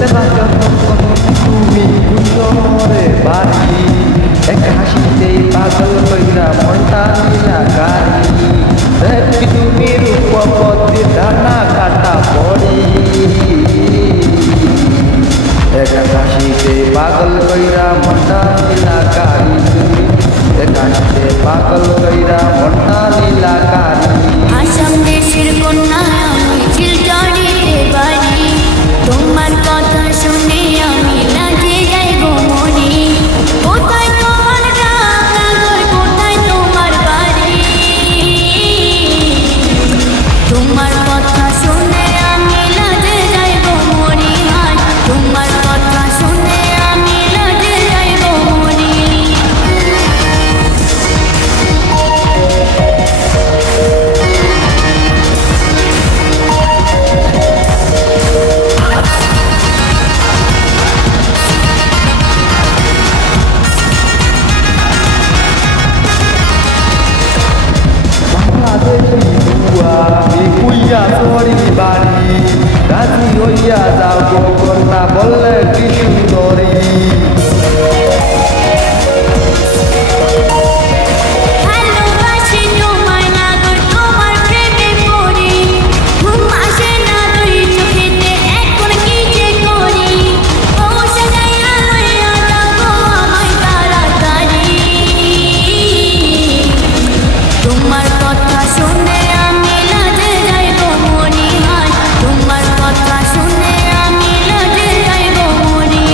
তুমি কুসরে বাড়ি এক হাসিতেই পাগল কইরা মনটা নীলা গাড়ি দেখি তুমি রূপপতি ডানা কাটা পড়ি এক হাসিতে পাগল কইরা মনটা নীলা গাড়ি তুমি এক হাসিতে পাগল কইরা মনটা নীলা গাড়ি আসাম দেশের কন্যা আমি চিলচড়িতে বাড়ি তোমার কথা শুনে আমি লাজে যাই গো মনি কোথায় তোমার রান্নাঘর কোথায় তোমার বাড়ি তোমার কথা শুনে আমি লাজে যাই গো মনি হায় তোমার কথা শুনে আমি লাজে যাই গো মনি বাংলাদেশি বুয়া বিকুইয়া তোরি বাড়ি রাজি হইয়া যাও গো কন্যা বললে কি সুন্দরী ভালোবাসি তোমায় নাগর তোমার প্রেমে পড়ি ঘুম আসে না দুই চোখেতে এখন কি যে করি ও সাজাইয়া লইয়া যাবো আমায় তাড়াতাড়ি তোমার কথা শুনে আমি লাজে যাই গো মনি হায় তোমার কথা শুনে আমি লাজে যাই গো মনি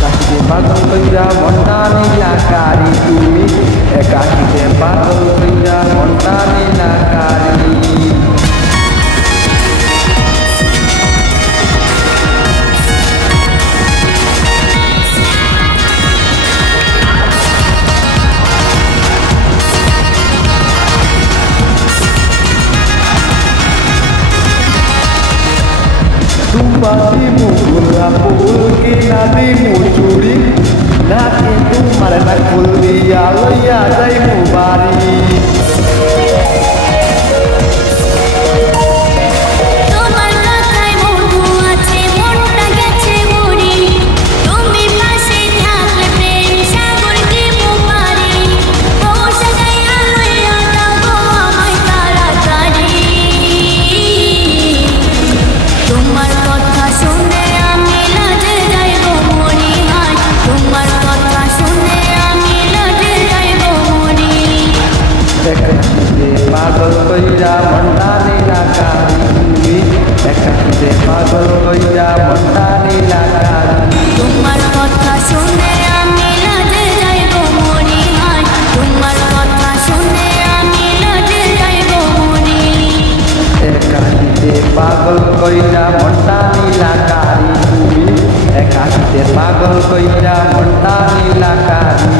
কাশিতে পাগল কইরা মনটা নীলা কারি তুমি একাশিতে পাগল কইরা মনটা নীলা কারি Tumpatimu gulapul kinadimu curi Naki tumar nakul dia loya daimu bari তোমার কথায় মধু আছে মনটা গেছে মরি তুমি পাশে থাকলে প্রেম সাগর দিব পারি ও সাজাইয়া লইয়া যাবো আমায় তাড়াতাড়ি তোমার কথা শুনে আমি লাজে যাই গো মনি হায় তোমার কথা শুনে আমি লাজে যাই গো মনি একাশিতে পাগল কইরা মনটা নীলা কারি তুমি একাশিতে পাগল কইরা মনটা নীলা কারি তোমার কথা শুনে আমি লাজে যাই গো মনি হায় তোমার কথা শুনে আমি লাজে যাই গো মনি একাশিতে পাগল কইরা মনটা নীলা কারি তুমি একাশিতে পাগল কইরা মনটা নীলা কারি